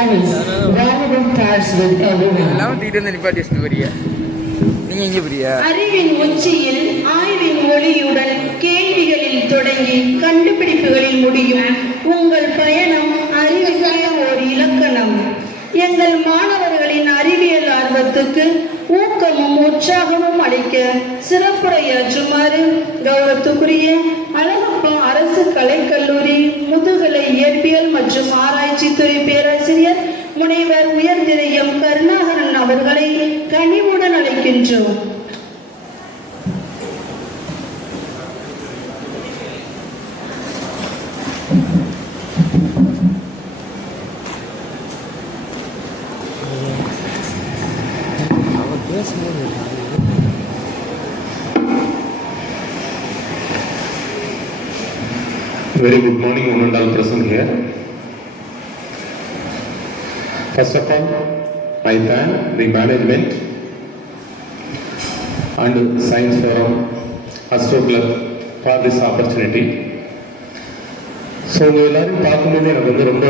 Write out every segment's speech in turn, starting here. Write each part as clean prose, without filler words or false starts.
carries valuable thoughts with everyone. அறிவின் உச்சியில் ஆய்வின் ஒளியுடன் கேள்விகளில் தொடங்கி கண்டுபிடிப்புகளில் முடியும் உங்கள் பயணம் அறிவுசாய ஒரு இலக்கணம். எங்கள் மாணவர்களின் அறிவியல் ஆர்வத்துக்கு ஊக்கமும் உற்சாகமும் அளிக்க சிறப்புரையாற்றுமாறு கௌரவத்துக்குரிய அழகப்பா அரசு கலைக்கல்லூரி முதுகலை இயற்பியல் மற்றும் ஆராய்ச்சி துறை பேராசிரியர் முனைவர் உயர்திரு எம் கருணாகரன் அவர்களை கனிவுடன் அழைக்கின்றோம். Very good morning, one and all present here. First of all, I thank the management and Science Forum, Astro Club for this opportunity. So உங்கள் எல்லாரையும் பார்க்கும்போது எனக்கு வந்து ரொம்ப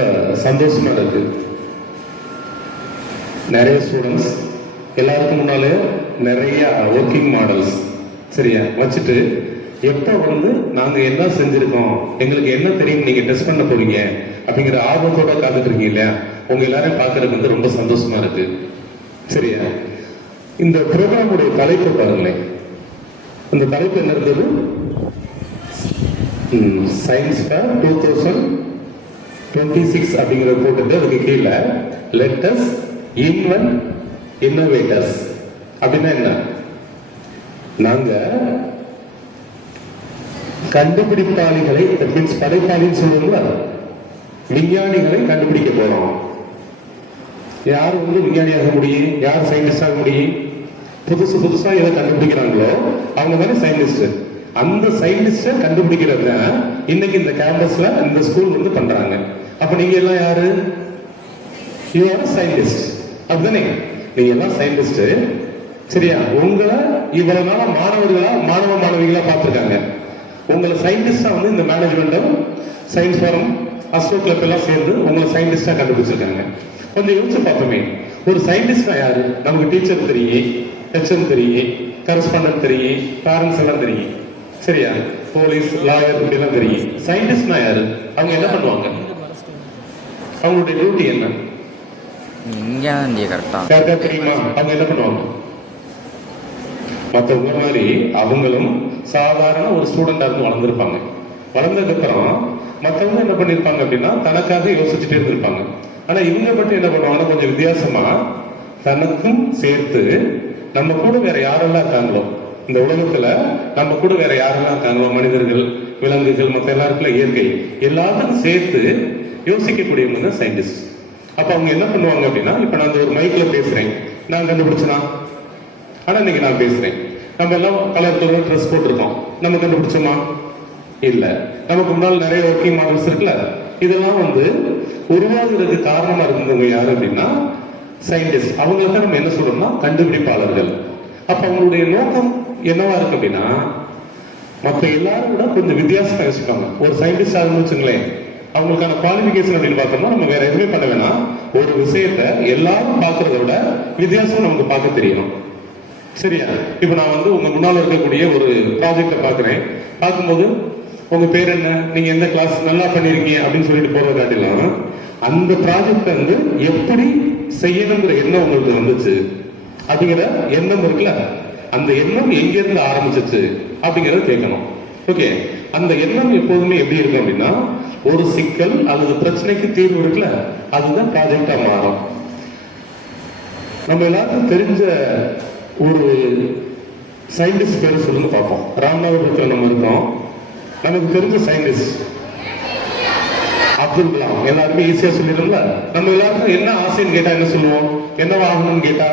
சந்தோஷமாக இருக்குது. நிறைய ஸ்டூடெண்ட்ஸ் எல்லாருக்கும் முன்னாலே நிறைய ஒர்க்கிங் மாடல்ஸ் சரியா வச்சுட்டு எப்போ வந்து நாங்கள் என்ன செஞ்சுருக்கோம், எங்களுக்கு என்ன தெரியும், நீங்கள் டெஸ்ட் பண்ண போறீங்க அப்படிங்கிற ஆர்வத்தோட காத்துட்டு இருக்கீங்க இல்லையா? உங்க எல்லாரையும் பார்க்கறதுக்கு வந்து ரொம்ப சந்தோஷமா இருக்கு. சரியா? இந்த ப்ரோக்ராமுடைய தலைப்பு பாருங்களேன். அந்த தலைப்பு என்ன இருந்தது? சயின்ஸ் ஃபேர் 2026 அப்படிங்கிற போட்டு அதுக்கு கீழே லெட் அஸ் இன்வென்ட் இன்னோவேட்டர்ஸ் அப்படின்னா என்ன? நாங்க கண்டுபிடிப்பாளிகளை படைப்பாளின்னு சொல்லுவோம்ல, விஞ்ஞானிகளை கண்டுபிடிக்க போறோம். யார் வந்து விஞ்ஞானியாக முடியும், யார் சயின்டிஸ்ட் ஆக முடியும்? புதுசா எதை கண்டுபிடிக்கிறாங்களோ அவங்க தானே சயின்டிஸ்ட். அந்த சயின்டிஸ்ட கண்டுபிடிக்கிறது இன்னைக்கு இந்த கேம்பஸ்ல இந்த ஸ்கூல் வந்து பண்றாங்க. அப்ப நீங்க எல்லாம் யாரு? You are scientist. அப்படிதானே? நீங்க எல்லாம் சயின்டிஸ்ட். சரியா? உங்களை இவ்வளவு நாளா மாணவிகளா பார்த்திருக்காங்க. உங்களை சயின்டிஸ்டா வந்து இந்த மேனேஜ்மெண்ட்டும் சயின்ஸ் ஃபாரம் அஸ்ட்ரோ கிளப் எல்லாம் சேர்ந்து உங்களை சயின்டிஸ்டா கண்டுபிடிச்சிருக்காங்க. கொஞ்சம் யோசிச்சு பார்த்தோமே, ஒரு சயின்டிஸ்டா யாரு? நமக்கு டீச்சர் தெரியும், ஹெச்எம் தெரியும், கரஸ்பாண்டன்ட் தெரியும், பேரண்ட்ஸ் எல்லாம் தெரியும். சரியா? போலீஸ், லாயர் இப்படிலாம் தெரியும். சயின்டிஸ்ட்னா யாரு? அவங்க என்ன பண்ணுவாங்க? அவங்களுடைய டியூட்டி என்ன? தெரியுமா? அவங்க என்ன பண்ணுவாங்க? மற்றவங்க மாதிரி அவங்களும் சாதாரண ஒரு ஸ்டூடெண்டா இருந்து வளர்ந்துருப்பாங்க. வளர்ந்ததுக்கு அப்புறம் மற்றவங்க என்ன பண்ணிருப்பாங்க அப்படின்னா தனக்காக யோசிச்சுட்டே இருந்திருப்பாங்க. ஆனா இவங்க மட்டும் என்ன பண்ணுவாங்கன்னா கொஞ்சம் வித்தியாசமா தனக்கும் சேர்த்து நம்ம கூட வேற யாரெல்லாம் இருக்காங்களோ இந்த உலகத்துல, நம்ம கூட வேற யாரெல்லாம் இருக்காங்களோ, மனிதர்கள், விலங்குகள், மற்ற எல்லாருக்குள்ள இயற்கை எல்லாத்துக்கும் சேர்த்து யோசிக்கக்கூடியவங்க தான் சயின்டிஸ்ட். அப்ப அவங்க என்ன பண்ணுவாங்க அப்படின்னா, இப்ப நான் ஒரு மைக்ல பேசுறேன், நான் கண்டுபிடிச்சனா? ஆனா இன்னைக்கு நான் பேசுறேன், நம்ம எல்லாம் கலர் ட்ரெஸ் போட்டிருக்கோம், நம்ம கண்டுபிடிச்சோமா? இல்ல. நமக்கு முன்னால் நிறைய ஒர்க்கிங் மாடல்ஸ் இருக்குல்ல, இதெல்லாம் வந்து உருவாகிறதுக்கு காரணமா இருந்தவங்க யாரு அப்படின்னா சயின்டிஸ்ட். அவங்களுக்கு நம்ம என்ன சொல்றோம்னா கண்டுபிடிப்பாளர்கள். அப்ப அவங்களுடைய நோக்கம் என்னவா இருக்கு அப்படின்னா மற்ற எல்லாரும் விட கொஞ்சம் வித்தியாசமா யோசிப்பாங்க. ஒரு சயின்டிஸ்ட் ஆகுன்னு வச்சுங்களேன், அவங்களுக்கான குவாலிபிகேஷன் அப்படின்னு பார்த்தோம்னா நம்ம வேற எதுவுமே பண்ண வேணாம், ஒரு விஷயத்த எல்லாரும் பார்க்கறத விட வித்தியாசம் நமக்கு பார்க்க தெரியணும். சரியா? இப்ப நான் வந்து உங்க முன்னால இருக்கக்கூடிய ஒரு ப்ராஜெக்ட பாக்குறேன். பார்க்கும்போது உங்க பேர் என்ன, நீங்க எந்த கிளாஸ் நல்லா பண்ணிருக்கீங்க அப்படின்னு சொல்லிட்டு போறத காட்டிலாம் அந்த ப்ராஜெக்ட் வந்து எப்படி செய்யணுங்கிற எண்ணம் உங்களுக்கு வந்துச்சு அப்படிங்கிற எண்ணம் இருக்குல்ல, அந்த எண்ணம் எங்க இருந்து ஆரம்பிச்சிச்சு அப்படிங்கறத கேட்கணும். ஓகே? அந்த எண்ணம் எப்போதுமே எப்படி இருக்கும் அப்படின்னா ஒரு சிக்கல் அல்லது பிரச்சனைக்கு தீர்வு இருக்குல்ல, அதுதான் ப்ராஜெக்டா மாறும். நம்ம எல்லாருக்கும் தெரிஞ்ச ஒரு சயின்டிஸ்ட் பேர் சொல்லுங்க பார்ப்போம். ராமநாதபுரத்தில் நம்ம இருக்கோம். நமக்கு தெரிஞ்ச சயின்டிஸ்ட் அப்துல் கலாம். எல்லாருமே ஈஸியா சொல்லிடும்ல. நம்ம எல்லாருக்கும் என்ன ஆசைன்னு கேட்டா என்ன சொல்லுவோம்? என்னவா ஆகணும்னு கேட்டா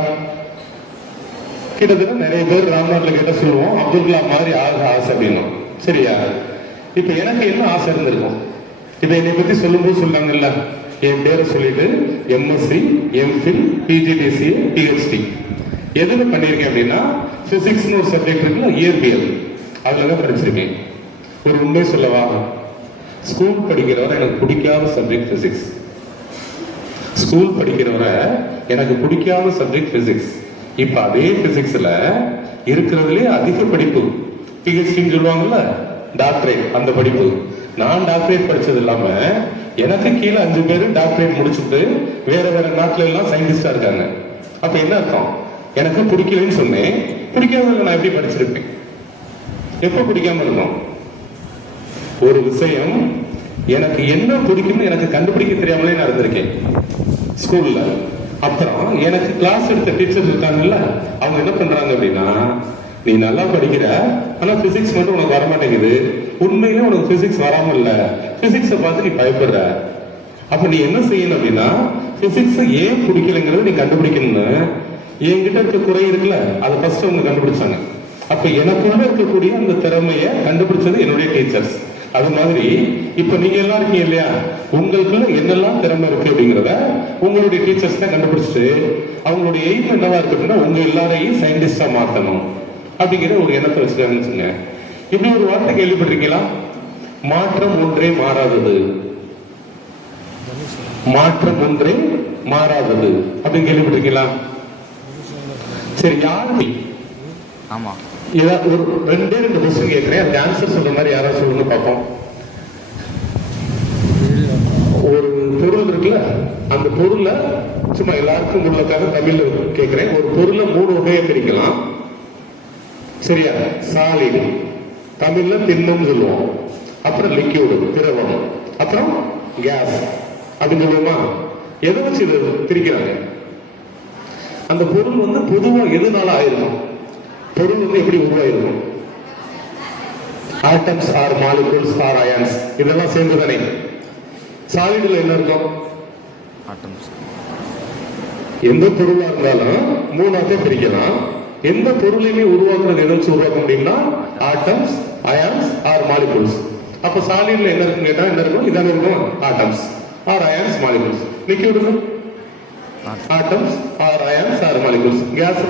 கிட்டத்தட்ட நிறைய பேர் ராம்நாத்ல கேட்டா சொல்லுவோம் அப்துல் கலாம் மாதிரி ஆக ஆசை அப்படின்னு. சரியா? இப்ப எனக்கு என்ன ஆசை இருந்திருக்கும்? இப்ப என்னை பத்தி சொல்லும்போது சொன்னாங்கல்ல, என் பேரை சொல்லிட்டு எம்எஸ்சி, எம்ஃபில், பிஜிடிசி, பிஹெச்டி எதுல பண்ணிருக்கேன் அப்படின்னா பிசிக்ஸ்னு ஒரு சப்ஜெக்ட் இருக்குல்ல, இயற்பியல், அதுலதான் படிச்சிருக்கேன். ஒரு உண்மை சொல்லவா, ஸ்கூல் படிக்கிறவரை எனக்கு பிடிக்காத சப்ஜெக்ட் பிசிக்ஸ். ஸ்கூல் படிக்கிறவரை எனக்கு பிடிக்காத சப்ஜெக்ட் பிசிக்ஸ். இப்ப அதே பிசிக்ஸ்ல இருக்கிறதுலே அதிக படிப்பு பிஹெச்டின்னு சொல்லுவாங்கல்ல, டாக்டரேட், அந்த படிப்பு. நான் டாக்டரேட் படிச்சது இல்லாம எனக்கு கீழே 5 பேர் டாக்டரேட் முடிச்சுட்டு வேற வேற நாட்டுல எல்லாம் சயின்டிஸ்டா இருக்காங்க. அப்ப என்ன அர்த்தம்? எனக்கு பிடிக்கலன்னு சொன்னேன், பிடிக்காதவங்க நான் எப்படி படிச்சிருப்பேன்? எப்ப பிடிக்காம இருக்கும்? ஒரு விஷயம் எனக்கு என்ன பிடிக்கும்னு எனக்கு கண்டுபிடிக்க தெரியாமலே நான் இருந்திருக்கேன் ஸ்கூல்ல. அப்புறம் எனக்கு கிளாஸ் எடுத்த டீச்சர் இருக்காங்கல்ல, அவங்க என்ன பண்றாங்க அப்படின்னா, நீ நல்லா படிக்கிற ஆனா பிசிக்ஸ் மட்டும் உனக்கு வரமாட்டேங்குது, உண்மையிலே உனக்கு பிசிக்ஸ் வராம இல்ல, பிசிக்ஸை பார்த்து நீ பயப்படுற. அப்ப நீ என்ன செய்யணும் அப்படின்னா, பிசிக்ஸ் ஏன் பிடிக்கலங்கிறது நீ கண்டுபிடிக்கணும்னு என்கிட்ட இருக்க குறை இருக்குல்ல, அதை ஃபர்ஸ்ட் அவங்க கண்டுபிடிச்சாங்க. அப்ப எனக்குள்ள இருக்கக்கூடிய அந்த திறமையை கண்டுபிடிச்சது என்னுடைய டீச்சர்ஸ். அது மாதிரி இப்ப நீங்க எல்லாம் இருக்கீங்க இல்லையா, உங்களுக்குள்ள என்னெல்லாம் திறமை இருக்கு அப்படிங்கிறத உங்களுடைய டீச்சர்ஸ் தான் கண்டுபிடிச்சிட்டு அவங்களுடைய எய்ம் என்னவா இருக்கு அப்படின்னா, உங்க எல்லாரையும் சயின்டிஸ்டா மாத்தணும் அப்படிங்கிற ஒரு எண்ணத்தை வச்சுக்காங்க. இப்படி ஒரு வார்த்தை கேள்விப்பட்டிருக்கீங்களா? மாற்றம் ஒன்றே மாறாதது, மாற்றம் ஒன்றே மாறாதது அப்படின்னு கேள்விப்பட்டிருக்கீங்களா? சரி, யாரு? ஆமா, ஒரு 2 கொஸ்டின் கேட்கிறேன், அதுக்கு ஆன்சர் சொல்ற மாதிரி யாராவது சொல்லுங்க பார்ப்போம். ஒரு பொருள் இருக்குல்ல, அந்த பொருளை சும்மா எல்லாருக்கும் உள்ளக்காக தமிழ்ல கேட்கிறேன். ஒரு பொருளை 3 வகையை பிரிக்கலாம், சரியா? சாலிட், தமிழ்ல திண்மம் சொல்லுவோம், அப்புறம் லிக்யூடு, திரவம், அப்புறம் கேஸ் அப்படின்னு சொல்லுவோமா? எதை வச்சு இதை பிரிக்கிறாங்க? அந்த பொருள் வந்து பொதுவா எதுனால ஆயிருக்கும்? பொருள் வந்து எப்படி உருவாயிருக்கும்? Atoms or molecules or ions, இதெல்லாம் சேர்ந்து தானே. சாலிட்ல என்ன இருக்கும்? ஆட்டம்ஸ். எந்த பொருளா இருந்தாலும் 3 பிரிக்கலாம். எந்த பொருளையுமே உருவாக்குறது எதை வச்சு உருவாக்க முடியும்னா, ஆட்டம்ஸ், அயான்ஸ் ஆர் மாலிகூல்ஸ். அப்ப சாலிட்ல என்ன இருக்கும் கேட்டா என்ன இருக்கும்? இதான இருக்கும், atoms or ions molecules. Liquid atoms or ions or molecules. Gas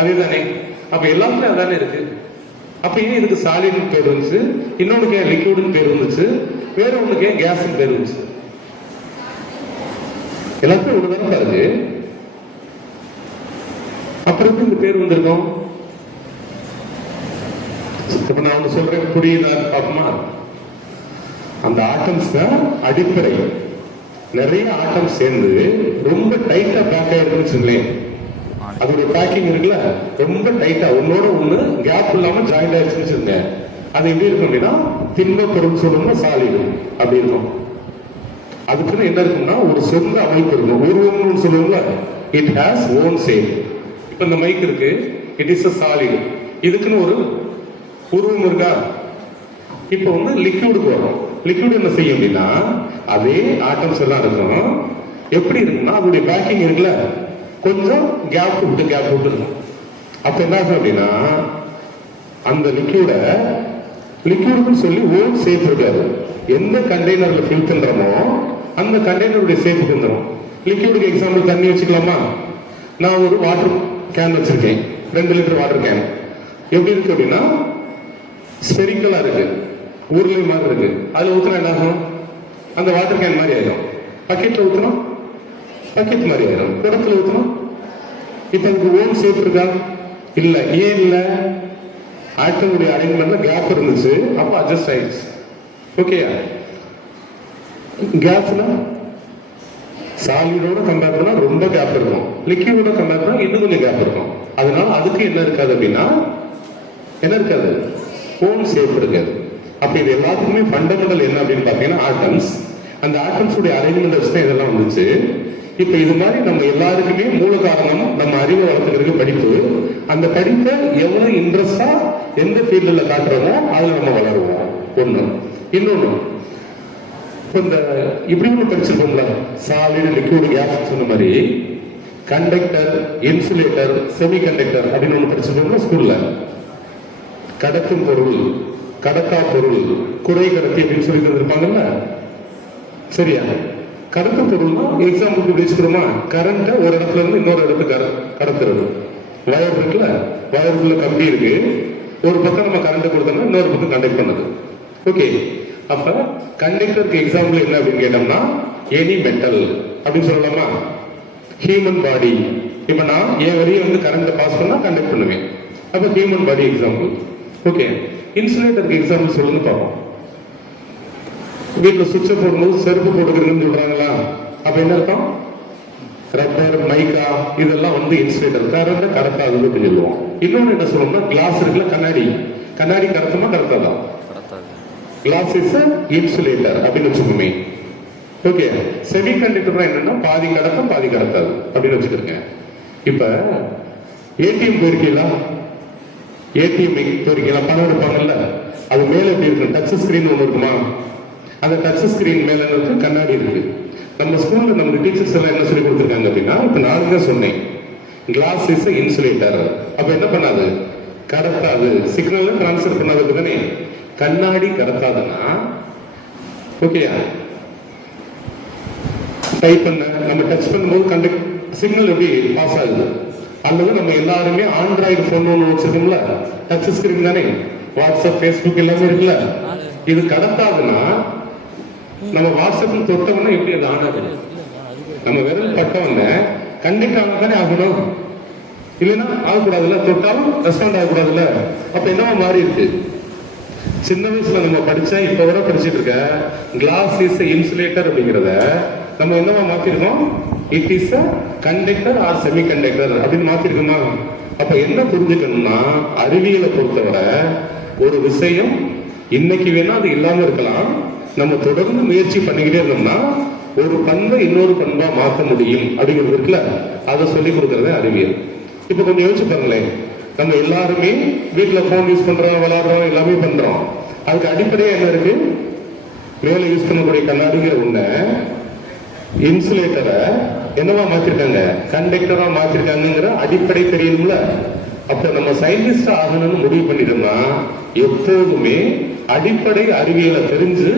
அதேதானே. அப்ப எல்லாத்துலயும் அதானே இருக்கு. அப்ப ஏன் இதுக்கு சாலிட்னு பேர் இருந்துச்சு, இன்னொன்னுக்கு ஏன் லிக்விட்னு பேர் இருந்துச்சு, வேற ஒண்ணுக்கு ஏன் கேஸ்னு பேர் இருந்துச்சு? எல்லாத்துக்கும் ஒண்ணுதானே இருக்கு. அப்புறம் இந்த பேர் வந்திருக்கும். இப்ப நான் ஒண்ணு சொல்றேன், புரியுதா பாப்போமா? அந்த ஆட்டம்ஸ் தான் அடிப்படை. நிறைய ஆட்டம் சேர்ந்து ரொம்ப டைட்டா பேக் ஆயிருக்குன்னு சொல்லேன். அதோட பேக்கிங் இருக்குல்ல, ரொம்ப டைட்டா ஒன்னோட ஒண்ணு கேப் இல்லாம ஜாயிண்ட் ஆயிடுச்சுன்னு சொன்னேன். அது எப்படி இருக்கும் அப்படின்னா, திண்ம பொருள் சொல்லணும்னா சாலிடு அப்படி இருக்கும். அதுக்குன்னு என்ன இருக்கும்னா, ஒரு சொந்த அமைப்பு இருக்கும். உருவம்னு சொல்லுவோம்ல, இட் ஹாஸ் ஓன் ஷேப். இப்ப இந்த மைக் இருக்கு, இட் இஸ் a solid. இதுக்குன்னு ஒரு உருவம் இருக்கா? இப்ப வந்து லிக்விடுக்கு வரும். லிக்விட் என்ன செய்யும் அப்படின்னா, அதே ஆட்டம்ஸ் எல்லாம் இருக்கும். எப்படி இருக்குன்னா, அதோடைய பேக்கிங் இருக்குல்ல, கொஞ்சம் கேப் விட்டு இருக்கும். அப்ப என்ன ஆகும் அப்படின்னா, அந்த லிக்விடுன்னு சொல்லி ஓன் ஷேப் இருக்காது. எந்த கண்டெய்னர்ல ஃபில் பண்றோமோ அந்த கண்டெய்னருடைய ஷேப்புக்கு வந்துடும். லிக்விடுக்கு எக்ஸாம்பிள் தண்ணி வச்சுக்கலாமா? நான் ஒரு வாட்டர் கேன் வச்சிருக்கேன், 2 லிட்டர் வாட்டர் கேன். எப்படி இருக்கு அப்படின்னா, ஸ்பெரிக்கலா இருக்கு, ஊர்லி மாதிரி இருக்கு. அதுல ஊத்துனா என்ன ஆகும்? அந்த வாட்டர் கேன் மாதிரி ஆயிடும். பக்கெட்ல ஊத்துனா பக்கெட் மாதிரி ஆயிடும். குடத்துல ஊத்துனா இப்ப அதுக்கு ஓன் ஷேப் இருக்கா? இல்ல. ஏன் இல்ல? ஆட்டமுடைய அரேஞ்ச்மெண்ட்ல கேப் இருந்துச்சு, அப்ப அட்ஜஸ்ட் ஆயிடுச்சு. ஓகேயா? கேப்னா சாலிடோட கம்பேர் பண்ணா ரொம்ப கேப் இருக்கும், லிக்விடோட கம்பேர் பண்ணா இன்னும் கொஞ்சம் கேப் இருக்கும். அதனால அதுக்கு என்ன இருக்காது அப்படின்னா, என்ன இருக்காது? ஓன் ஷேப் இருக்காது. அப்ப இது எல்லாத்துக்குமே ஃபண்டமெண்டல் என்ன அப்படின்னு பாத்தீங்கன்னா ஆட்டம்ஸ். அந்த ஆட்டம்ஸ் உடைய அரேஞ்ச்மெண்ட்ஸ் தான் இதெல்லாம் வந்துச்சு. இப்ப இது மாதிரி நம்ம எல்லாருக்குமே மூல காரணம் நம்ம அறிவை வளர்த்துக்கிறதுக்கு படிப்பு. அந்த படிப்பை எவ்வளவு இன்ட்ரெஸ்டா எந்த ஃபீல்டுல காட்டுறோமோ அதுல நம்ம வளருவோம். ஒண்ணு. இன்னொன்னு, இந்த இப்படி ஒண்ணு படிச்சிருக்கோம்ல, சாலிட், லிக்விட், கேஸ் சொன்ன மாதிரி கண்டக்டர், இன்சுலேட்டர், செமி கண்டக்டர் அப்படின்னு ஒண்ணு படிச்சிருக்கோம்ல ஸ்கூல்ல. கடத்தும் பொருள், கடத்தா பொருள், குறை கடத்தி அப்படின்னு சொல்லி தந்திருப்பாங்கல்ல. சரியா? கடத்தும் பொருள்னா எக்ஸாம்பிளுக்கு வச்சுக்கிறோமா, கரண்ட ஒரு இடத்துல இருந்து இன்னொரு இடத்துக்கு கடத்துறது. வயர் இருக்குல்ல, வயருக்குள்ள கம்பி இருக்கு, ஒரு பக்கம் நம்ம கரண்ட் கொடுத்தோம்னா இன்னொரு பக்கம் கண்டக்ட் பண்ணுது. ஓகே, அப்ப கண்டக்டருக்கு எக்ஸாம்பிள் என்ன அப்படின்னு கேட்டோம்னா எனி மெட்டல் அப்படின்னு சொல்லலாமா? Human body. இப்ப நான் என் வழியை வந்து கரண்ட் பாஸ் பண்ணா கண்டக்ட் பண்ணுவேன். அப்ப ஹியூமன் பாடி எக்ஸாம்பிள். ஓகே, இன்சுலேட்டருக்கு எக்ஸாம்பிள் சொல்லுங்க பார்ப்போம். வீட்டுல சுவிட்ச போடும்போது செருப்பு போட்டுக்கிறதுன்னு சொல்றாங்களா? அப்ப என்ன அர்த்தம்? ரப்பர், மைக்கா இதெல்லாம் வந்து இன்சுலேட்டர், கரண்ட் கடத்தாதுன்னு சொல்லுவோம். இன்னொன்னு என்ன சொல்லணும்னா, கிளாஸ் இருக்குல்ல, கண்ணாடி, கண்ணாடி கடத்துமா கடத்தாதான்? கிளாஸ் இஸ் இன்சுலேட்டர் அப்படின்னு வச்சுக்கோமே. ஓகே, செமி கண்டக்டர் என்னன்னா பாதி கடத்தும் பாதி கடத்தாது அப்படின்னு வச்சுக்கிறேங்க. இப்ப ஏடிஎம் போயிருக்கீங்களா? ஏடிஎம் போயிருக்கீங்களா? பணம் எடுப்பாங்கல்ல, அது மேல எப்படி இருக்கு? டச் ஸ்கிரீன் ஒண்ணு இருக்குமா? அந்த டச் ஸ்கிரீன் மேல இருக்கு கண்ணாடி இருக்கு. நம்ம ஸ்கூல்ல நம்ம டீச்சர்ஸ் எல்லாம் என்ன சொல்லி கொடுத்துருக்காங்க அப்படின்னா, இப்ப நான் தான் சொன்னேன், கிளாஸ் இஸ் இன்சுலேட்டர். அப்ப என்ன பண்ணாது? கடத்தாது, சிக்னல் டிரான்ஸ்ஃபர் பண்ணாது தானே. கண்ணாடி கடத்தாதுன்னா ஓகேயா? டைப் பண்ண நம்ம டச் பண்ணும்போது கண்டக்ட் சிக்னல் எப்படி பாஸ் ஆகுது? அல்லது நம்ம எல்லாருமே ஆண்ட்ராய்டு போன் ஒன்று வச்சிருக்கோம்ல, டச் ஸ்கிரீன் தானே, வாட்ஸ்அப், ஃபேஸ்புக் எல்லாமே இருக்குல்ல, இது கடத்தாதுன்னா நம்ம வாட்ஸ்அப் தொட்டவொன்னே எப்படி அது ஆன் ஆகுது? நம்ம விரல் பட்டவொன்னே கண்டக்ட் ஆன தானே ஆகணும், இல்லைன்னா ஆகக்கூடாதுல்ல, தொட்டாலும் ரெஸ்பாண்ட் ஆகக்கூடாதுல்ல. அப்ப என்னவா மாறி இருக்கு? சின்ன வயசுல நம்ம படிச்சா இப்ப வரை படிச்சுட்டு இருக்க கிளாஸ் இஸ் இன்சுலேட்டர் அப்படிங்கிறத நம்ம என்னவா மாத்திருக்கோம்? It is a conductor or semi conductor அப்படின்னு மாத்திருக்கோமா? அப்ப என்ன புரிஞ்சுக்கணும்னா, அறிவியலை பொறுத்தவரை ஒரு விஷயம் இன்னைக்கு வேணா அது இல்லாம இருக்கலாம், நம்ம தொடர்ந்து முயற்சி பண்ணிக்கிட்டே இருந்தோம்னா ஒரு பண்பை இன்னொரு பண்பா மாற்ற முடியும் அப்படிங்கிறது இருக்குல்ல, அதை சொல்லி கொடுக்கறது அறிவியல். இப்ப கொஞ்சம் யோசிச்சு பாருங்களேன், நம்ம எல்லாருமே வீட்டுல போன் யூஸ் பண்றோம், விளையாடுறோம், எல்லாமே பண்றோம். அதுக்கு அடிப்படையா என்ன இருக்கு? மேல யூஸ் பண்ணக்கூடிய கண்ணாடிங்கிற ஒண்ணு இன்சுலேட்டரை என்னவா மாத்திருக்காங்க? கண்டக்டரா மாத்திருக்காங்கிற அடிப்படை தெரியணும்ல. அப்ப நம்ம சயின்டிஸ்ட் ஆகணும்னு முடிவு பண்ணிட்டோம்னா எப்போதுமே அடிப்படை அறிவியலை தெரிஞ்சு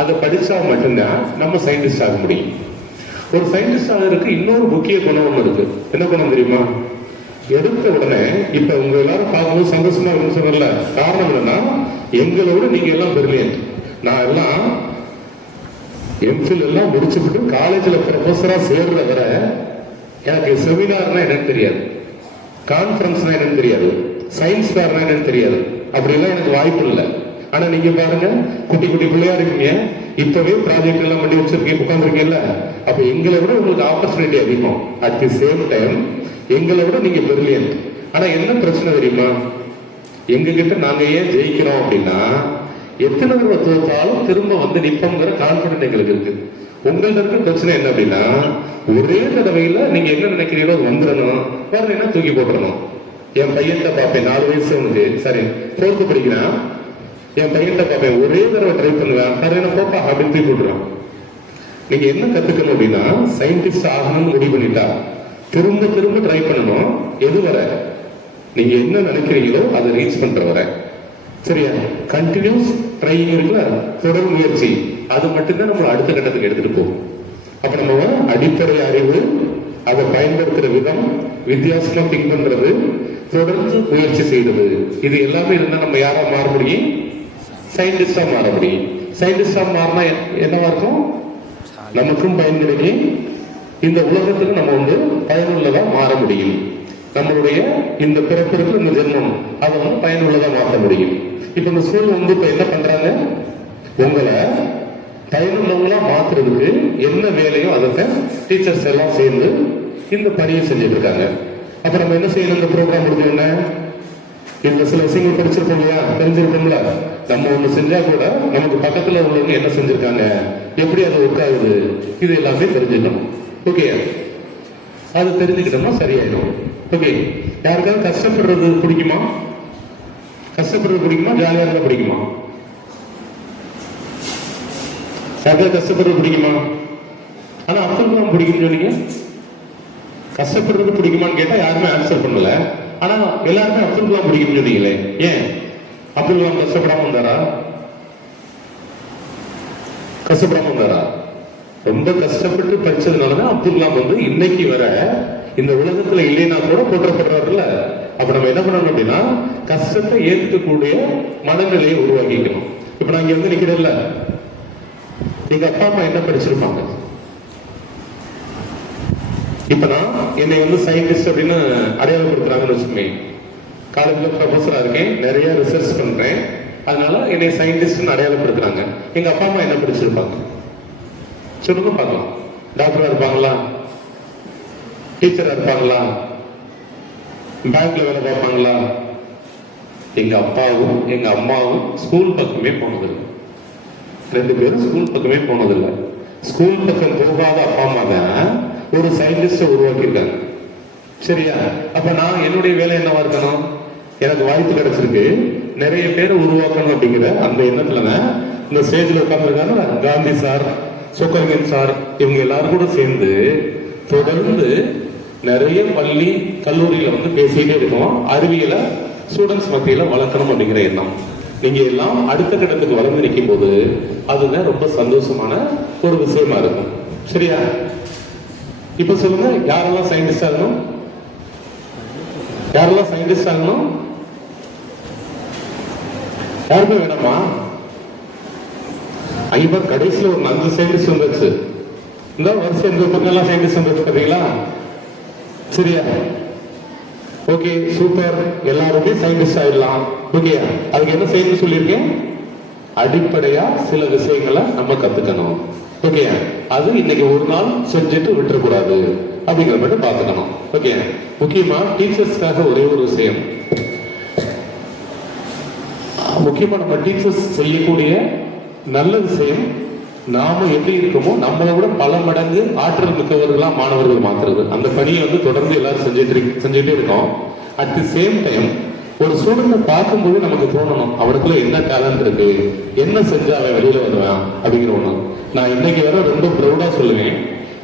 அதை படிச்சா மட்டும்தான் நம்ம சயின்டிஸ்ட் ஆக முடியும். ஒரு சயின்டிஸ்ட் ஆகிறதுக்கு இன்னொரு முக்கிய குணம் ஒண்ணு இருக்கு. என்ன குணம் தெரியுமா? எடுத்த உடனே இப்ப உங்க எல்லாரும் பார்க்கும்போது சந்தோஷமா இருக்குன்னு சொன்னல, காரணம் என்னன்னா எங்களோட நீங்க எல்லாம் பிரில்லியன்ட். நான் எல்லாம் எம்ஃபில் எல்லாம் முடிச்சுட்டு காலேஜ்ல ப்ரொஃபஸரா சேர்ற வர எனக்கு செமினார்னா என்னன்னு தெரியாது, கான்ஃபரன்ஸ்னா என்னன்னு தெரியாது, சயின்ஸ் ஃபேர்னா என்னன்னு தெரியாது, அப்படிலாம் எனக்கு வாய்ப்பு இல்லை. ஆனா நீங்க பாருங்க, குட்டி குட்டி பிள்ளையா இருக்கீங்க, இப்பவே ப்ராஜெக்ட் எல்லாம் பண்ணி வச்சிருக்கீங்க, உட்காந்துருக்கீங்கல்ல. அப்ப எங்களை விட உங்களுக்கு ஆப்பர்ச்சுனிட்டி அதிகம். அட் தி சேம் டைம் எங்களை விட நீங்க பிரில்லியன்ட். ஆனா என்ன பிரச்சனை தெரியுமா? எங்க கிட்ட நாங்க ஏன் ஜெயிக்கிறோம் அப்படின்னா, எத்தனை தடவை தோத்தாலும் திரும்ப வந்து நிப்போங்கிற கான்பிடன்ட் எங்களுக்கு இருக்கு. உங்கள்ட்ட இருக்க பிரச்சனை என்ன அப்படின்னா, ஒரே தடவையில நீங்க என்ன நினைக்கிறீங்களோ அது வந்துடணும், வரலைன்னா தூக்கி போட்டுறணும். என் பையன்கிட்ட பார்ப்பேன், 4 வயசு அவனுக்கு, சரி 4th படிக்கிறான். என் பையன்கிட்ட பார்ப்பேன், ஒரே தடவை ட்ரை பண்ணுவேன், சரியான போப்பா அப்படின்னு தூக்கி போட்டுருவான். நீங்க என்ன கத்துக்கணும் அப்படின்னா, சயின்டிஸ்ட் ஆகணும்னு முடிவு பண்ணிட்டா திரும்ப திரும்ப ட்ரை பண்ணணும். எது வர நீங்க என்ன நினைக்கிறீங்களோ அதை ரீச் பண்ற வர, சரியா? கண்டினியூஸ் ட்ரையிங் இருக்குல்ல, தொடர் முயற்சி, அது மட்டும்தான் நம்ம அடுத்த கட்டத்துக்கு எடுத்துட்டு போகும். அப்ப நம்ம அடிப்படை அறிவு, அதை பயன்படுத்துற விதம், வித்தியாசமா திங்க் பண்றது, தொடர்ந்து முயற்சி செய்யறது, இது எல்லாமே இருந்தா நம்ம யாரா மாற முடியும்? சயின்டிஸ்டா மாற முடியும். சயின்டிஸ்டா மாறினா என்னவா இருக்கும்? நமக்கும் பயன் கிடைக்கும், இந்த உலகத்துக்கு நம்ம வந்து பயனுள்ளதா மாற முடியும். நம்மளுடைய இந்த பிறப்பிற்கு இந்த ஜென்மம் அதை வந்து பயனுள்ளதா மாற்ற முடியும். இப்ப இந்த ஸ்கூல் வந்து இப்ப என்ன பண்றாங்க? உங்களை பயனுள்ளவங்களா மாத்துறதுக்கு என்ன வேலையோ அதை டீச்சர்ஸ் எல்லாம் சேர்ந்து இந்த பணியை செஞ்சுட்டு இருக்காங்க. அப்ப நம்ம என்ன செய்யணும்? இந்த ப்ரோக்ராம் முடிஞ்சோடனே இந்த சில விஷயங்கள் படிச்சிருப்போம் இல்லையா, தெரிஞ்சிருப்போம்ல, நம்ம ஒண்ணு செஞ்சா கூட நமக்கு பக்கத்துல உள்ளவங்க என்ன செஞ்சிருக்காங்க, எப்படி அது ஒர்க் ஆகுது, இது எல்லாமே தெரிஞ்சுக்கணும். ஓகே, அது தெரிஞ்சுக்கிட்டோம்னா சரியாயிடும். ஓகே, யாருக்காவது கஷ்டப்படுறது பிடிக்குமா? கஷ்டப்படுறது பிடிக்குமா? ஜாலியா இருந்தா பிடிக்குமா? யாருக்காவது கஷ்டப்படுறது பிடிக்குமா? ஆனா அப்துல் கலாம் பிடிக்கும்னு சொன்னீங்க. கஷ்டப்படுறது பிடிக்குமான்னு கேட்டா யாருமே ஆன்சர் பண்ணல. ஆனா எல்லாருமே அப்துல் கலாம் பிடிக்கும்னு சொன்னீங்களே, ஏன்? அப்துல் கலாம் கஷ்டப்படாம வந்தாரா? கஷ்டப்படாம வந்தாரா? ரொம்ப கஷ்டப்பட்டு படிச்சதுனாலதான் அப்துல் கலாம் வந்து இன்னைக்கு வர இந்த உலகத்துல இல்லைன்னா கூட போற்றப்படுறாருல்ல. அப்ப நம்ம என்ன பண்ணணும் அப்படின்னா, கஷ்டத்தை ஏற்கக்கூடிய மனநிலையை உருவாக்கிக்கணும். இப்ப நான் இங்க வந்து நிக்கிறேன்ல, எங்க அப்பா அம்மா என்ன படிச்சிருப்பாங்க? இப்ப நான் என்னை வந்து சயின்டிஸ்ட் அப்படின்னு அடையாளப்படுத்துறாங்கன்னு வச்சுக்கோங்க. காலேஜ்ல ப்ரொஃபஸரா இருக்கேன், நிறைய ரிசர்ச் பண்றேன், அதனால என்னை சயின்டிஸ்ட்னு அடையாளப்படுத்துறாங்க. எங்க அப்பா அம்மா என்ன படிச்சிருப்பாங்க சொல்லுங்க பார்க்கலாம். டாக்டரா இருப்பாங்களா, டீச்சரா இருப்பாங்களா, பேங்க்ல வேலை பார்ப்பாங்களா? எங்க அப்பாவும் எங்க அம்மாவும் ஸ்கூல் பக்கமே போனதில்லை. 2 பேரும் ஸ்கூல் பக்கமே போனதில்லை. ஸ்கூல் பக்கம் போகாத அப்பா அம்மா தான் ஒரு சயின்டிஸ்ட உருவாக்கியிருக்காங்க. சரியா? அப்ப நான் என்னுடைய வேலை என்னவா இருக்கணும்? எனக்கு வாய்ப்பு கிடைச்சிருக்கு, நிறைய பேரை உருவாக்கணும் அப்படிங்கிற அந்த எண்ணத்துல இந்த ஸ்டேஜ்ல உட்கார்ந்துருக்காங்க காந்தி சார், சொக்கலிங்கன் சார், இவங்க எல்லாரும் கூட சேர்ந்து தொடர்ந்து நிறைய பள்ளி கல்லூரியில வந்து பேசிட்டே இருக்கோம். அறிவியலை ஸ்டூடெண்ட்ஸ் மத்தியில வளர்க்கணும் அப்படிங்கிற எண்ணம். நீங்க எல்லாம் அடுத்த கட்டத்துக்கு வளர்ந்து நிற்கும் போது அதுதான் ரொம்ப சந்தோஷமான ஒரு விஷயமா இருக்கும். சரியா? இப்ப சொல்லுங்க, யாரெல்லாம் சயின்டிஸ்ட் ஆகணும்? யாரெல்லாம் சயின்டிஸ்ட் ஆகணும்? யாருமே வேணாமா? ஐயா கடைசியில் ஒரு 4 சயின்டிஸ்ட் வந்துச்சு. இந்த வருஷம் இந்த பக்கம் சயின்டிஸ்ட் வந்துச்சு பாத்தீங்களா? சரியா? Okay, super. எல்லாருமே சயின்டிஸ்ட் ஆயிடலாம். ஓகே, அதுக்கு என்ன செய்யணும்னு சொல்லியிருக்கேன்? அடிப்படையா சில விஷயங்களை நம்ம கத்துக்கணும். ஓகே, அது இன்னைக்கு ஒரு நாள் செஞ்சுட்டு விட்டுறக்கூடாது அப்படிங்கிற மட்டும் பார்த்துக்கணும். ஓகே, முக்கியமா டீச்சர்ஸ்க்காக ஒரே ஒரு விஷயம். முக்கியமா நம்ம டீச்சர்ஸ் செய்யக்கூடிய நல்ல விஷயம், நாம எப்படி இருக்கோமோ நம்மளை விட பல மடங்கு ஆற்றல் மிக்கவர்களா மாணவர்கள் மாத்துறது. அந்த பணியை வந்து தொடர்ந்து எல்லாரும் செஞ்சுட்டே இருக்கோம். அட் தி சேம் டைம் ஒரு ஸ்டூடெண்ட்டை பார்க்கும்போது நமக்கு தோணணும், அவனுக்குள்ள என்ன டேலண்ட் இருக்கு, என்ன செஞ்சா அவன் வெளியில வருவான் அப்படிங்கிற ஒண்ணு. நான் இன்னைக்கு வர ரொம்ப ப்ரௌடா சொல்லுவேன்,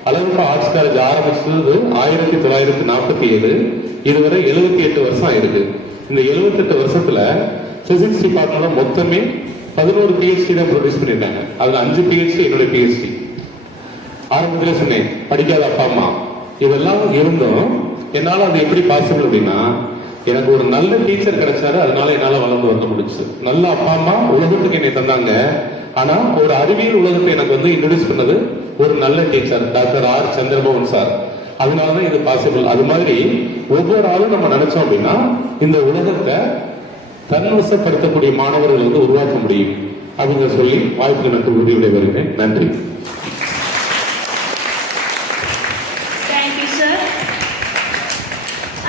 அழகப்பா ஆர்ட்ஸ் காலேஜ் ஆரம்பிச்சது 1947, இதுவரை 78 வருஷம் ஆயிருக்கு. இந்த 78 வருஷத்துல பிசிக்ஸ் டிபார்ட்மெண்ட்ல மொத்தமே 11 PhD தான் ப்ரொடியூஸ் பண்ணிருக்காங்க. அதுல 5 PhD என்னுடைய PhD. ஆரம்பத்திலே சொன்னேன், படிக்காத அப்பா அம்மா இதெல்லாம் இருந்தும் என்னால அது எப்படி பாசிபிள் அப்படின்னா, எனக்கு ஒரு நல்ல டீச்சர் கிடைச்சாரு, அதனால என்னால வளர்ந்து வர முடிச்சு. நல்ல அப்பா அம்மா உலகத்துக்கு என்னை தந்தாங்க, ஆனா ஒரு அறிவியல் உலகத்தை எனக்கு வந்து இன்ட்ரோடியூஸ் பண்ணது ஒரு நல்ல teacher doctor R Chandramohan sir. அதனாலதான் இது பாசிபிள். அது மாதிரி ஒவ்வொரு ஆளும் நம்ம நினைச்சோம் அப்படின்னா இந்த உலகத்தை தன்வசப்படுத்தக்கூடிய மாணவர்கள் வந்து உருவாக்க முடியும் அப்படிங்கிற சொல்லி வாய்ப்பு எனக்கு உறுதியுடைய வருகிறேன். நன்றி.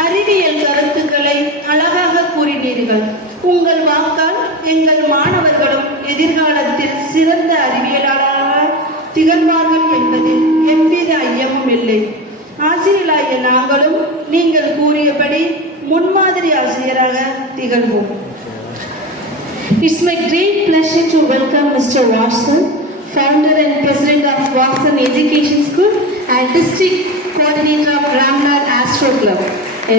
அறிவியல் கருத்துக்களை அழகாக கூறினீர்கள். உங்கள் வாக்கால் எங்கள் மாணவர்களும் எதிர்காலத்தில் சிறந்த அறிவியலாளராக திகழ்வார்கள் என்பதில் எவ்வித ஐயமும் இல்லை. ஆசிரியராகிய நாங்களும் நீங்கள் கூறியபடி முன்மாதிரி ஆசிரியராக திகழ்வோம். It's my great pleasure to welcome Mr. Watson, founder and president of Watson Education School and district coordinator of Ramnad Astro Club. A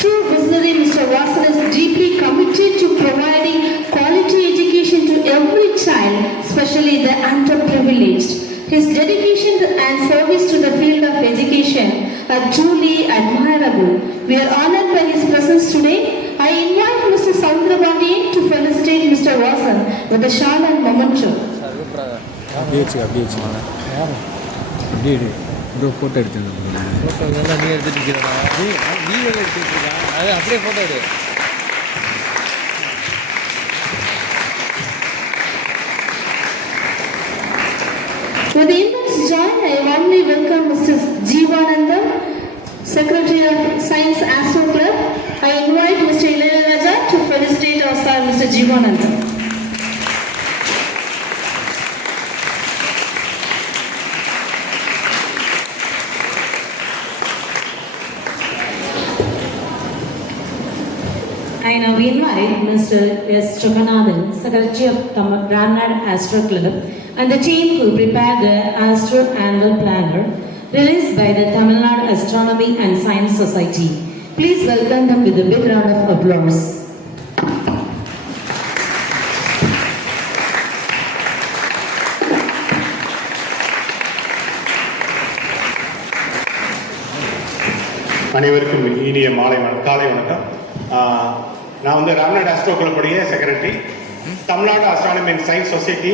true visionary, Mr. Watson is deeply committed to providing quality education to every child, especially the underprivileged. His dedication and service to the field of education are truly admirable. We are honored by his presence today. I invite Mr. Saundrabadi to felicitate Mr. Watson with a shawl and memento. Photo எடுத்துருக்கேன். Photo எல்லாம் நீ எடுத்துட்டு இருக்கிறா? நீ எடுத்துட்டு இருக்கா? அது அப்படியே ஃபோட்டோ எடு. With the immense joy, I warmly welcome Mr. Jeevanandam, Secretary of Science Astro Club. I invite Mr. Ilayaraja to felicitate our star, Mr. Jeevanandam. I now invite Mr. S. Chokanathan, Secretary of Ramnad Astro Club, and the team who prepared the Astro Annual Planner released by the Tamil Nadu Astronomy and Science Society. Please welcome them with a big round of applause. அனைவருக்கும் இனிய காலை வணக்கம். நான் வந்து Ramnad astro கிளப்புடைய secretary. Tamil Nadu astronomy and science society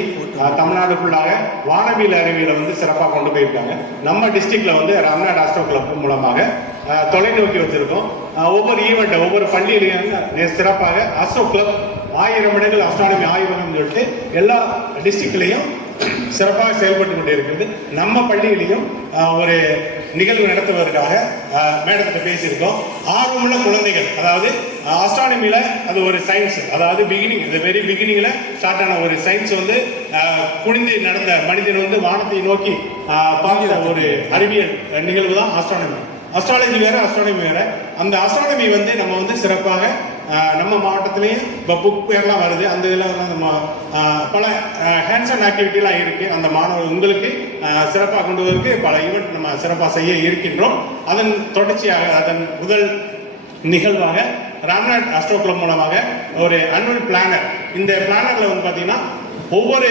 Tamil Nadu ஃபுல்லாக வானவியல் அறிவியலை வந்து சிறப்பாக கொண்டு போயிருக்காங்க. நம்ம டிஸ்ட்ரிக்ட்ல வந்து ராம்நாட் ஆஸ்ட்ரோ கிளப் மூலமாக தொலைநோக்கி வச்சிருக்கோம். ஒவ்வொரு ஈவெண்ட் ஒவ்வொரு பள்ளியிலையும் சிறப்பாக ஆஸ்ட்ரோ கிளப் 1000 மடங்கள் அஸ்ட்ரானமி ஆய்வகம் சொல்லிட்டு எல்லா டிஸ்ட்ரிக்ட்லையும் சிறப்பாக செயல்பட்டு கொண்டே இருக்கிறது. நம்ம பள்ளியிலையும் ஒரு நிகழ்வு நடத்துவதற்காக மேடத்திட்ட பேசியிருக்கோம். ஆர்வமுள்ள குழந்தைகள், அதாவது ஆஸ்ட்ரானமியில அது ஒரு சயின்ஸ், அதாவது பிகினிங், இந்த வெரி பிகினிங்ல ஸ்டார்ட் ஆன ஒரு சயின்ஸ் வந்து குனிந்து நடந்த மனிதன் வந்து வானத்தை நோக்கி பார்க்கிற ஒரு அறிவியல் நிகழ்வு தான் ஆஸ்ட்ரானமி. அஸ்ட்ராலஜி வேற, அஸ்ட்ரானமி வேற. அந்த அஸ்ட்ரானமி வந்து நம்ம வந்து சிறப்பாக நம்ம மாவட்டத்திலேயே இப்போ புக் பேர்லாம் வருது. அந்த இதில் வந்து நம்ம பல ஹேண்ட்ஸ் அண்ட் ஆக்டிவிட்டிலாம் இருக்குது. அந்த மாணவர்கள் உங்களுக்கு சிறப்பாக கொண்டு வருவதற்கு பல ஈவெண்ட் நம்ம சிறப்பாக செய்ய இருக்கின்றோம். அதன் தொடர்ச்சியாக அதன் முதல் நிகழ்வாக ராம்நாட் ஆஸ்ட்ரோ கிளப் மூலமாக ஒரு அனுவல் பிளானர், இந்த பிளானரில் வந்து பார்த்தீங்கன்னா ஒவ்வொரு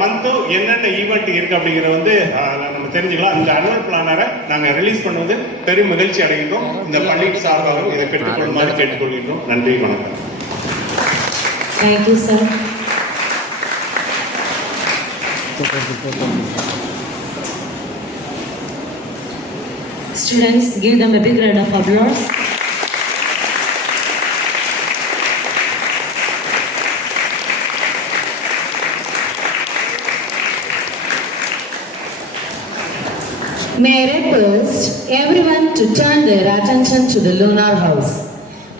மந்த்தும் என்னென்ன ஈவெண்ட் இருக்கு அப்படிங்கிறத வந்து நம்ம தெரிஞ்சுக்கலாம். இந்த அனுவல் பிளானரை நாங்கள் ரிலீஸ் பண்ணுவது பெரும் மகிழ்ச்சி அடைகின்றோம். இந்த பள்ளிக்கு சார்பாக இதை பெற்றுக்கொள்ளுமாறு கேட்டுக்கொள்கின்றோம். நன்றி, வணக்கம். Thank you, sir. Students, give them a big round of applause. May I request everyone to turn their attention to the lunar house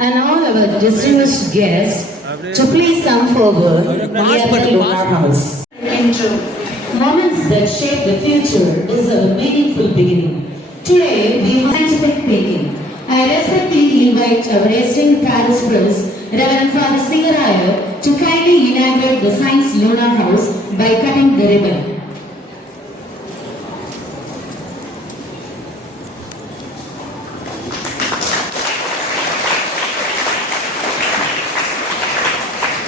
and all our distinguished guests to please come forward near the lunar house. Moments that shape the future deserve a meaningful beginning. Today we have scientific thinking. I respectfully invite our esteemed parish priest, Reverend Father Singaraya, to kindly inaugurate the Science Lunar House by cutting the ribbon.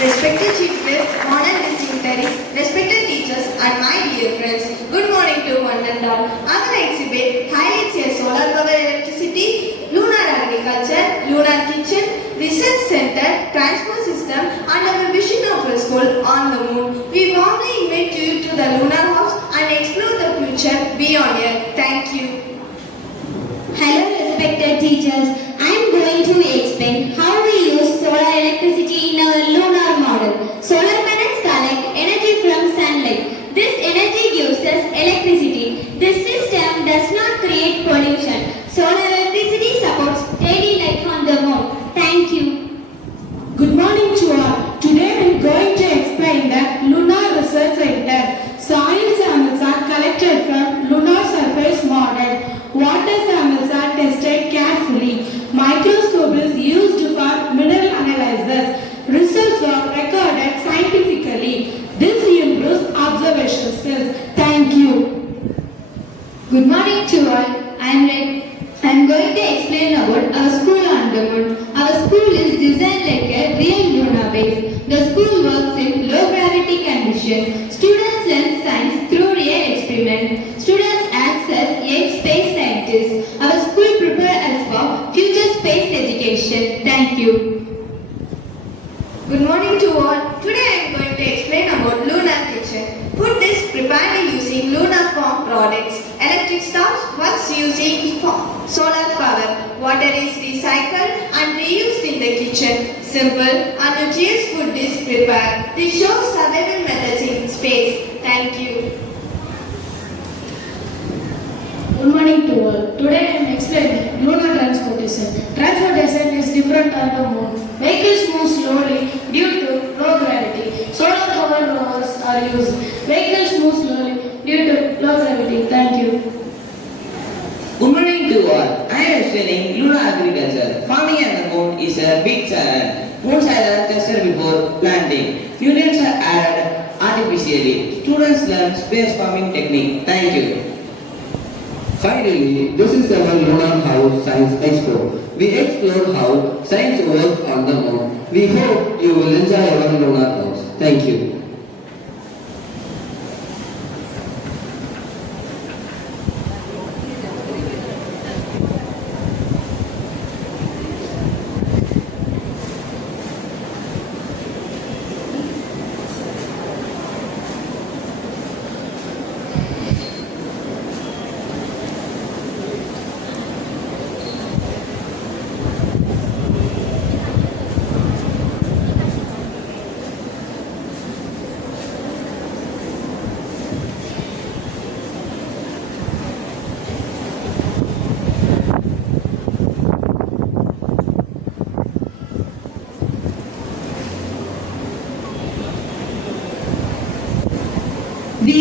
Respected Chief Guest, honored dignitaries, respected teachers, and my dear friends, good morning to one and all. Our exhibit highlights a solar power electricity, lunar agriculture, lunar kitchen, research center, transport system, and our vision of a school on the moon. We warmly invite you to the lunar house and explore the future beyond Earth. Thank you. Hello respected teachers, I am going to explain how we use solar electricity in our lunar model. Solar panels collect energy from sunlight. This energy gives us electricity. This system does not create pollution. Solar electricity supports daily life on the moon. Thank you. Good morning to all. Today I am going to explain the Lunar Research Center. Soil samples are collected from lunar surface model. Water samples are tested carefully. Microscope is used for mineral analysis. Results are recorded scientifically. This improves observation skills. Thank you. Good morning to all. I am going to explain about our school on the moon. Our school is designed like a real lunar base. The school works in low gravity conditions. Students learn science through real experiment. Students access young space scientists. Our school prepares us for future space education. Thank you. Good morning to all. Today I am going to explain about lunar kitchen. Food is prepared using lunar farm products. Electric stoves works using solar power. Water is recycled and reused in the kitchen. Simple and nutritious food is prepared. This shows survival methods in space. Thank you. Good morning to all. Today I am explaining lunar transportation. Transportation is different on the moon. Vehicles move slowly due to low gravity. Solar power rovers are used. Vehicles move slowly due to low gravity. Thank you. Good morning to all. I am explaining lunar agriculture. Farming on the moon is a big challenge. Moon soil are tested before planting. Nutrients are added artificially. Students learn space farming technique. Thank you. Finally, this is our Lunar House Science Expo. We explore how science works on the moon. We hope you will enjoy our Lunar House. Thank you.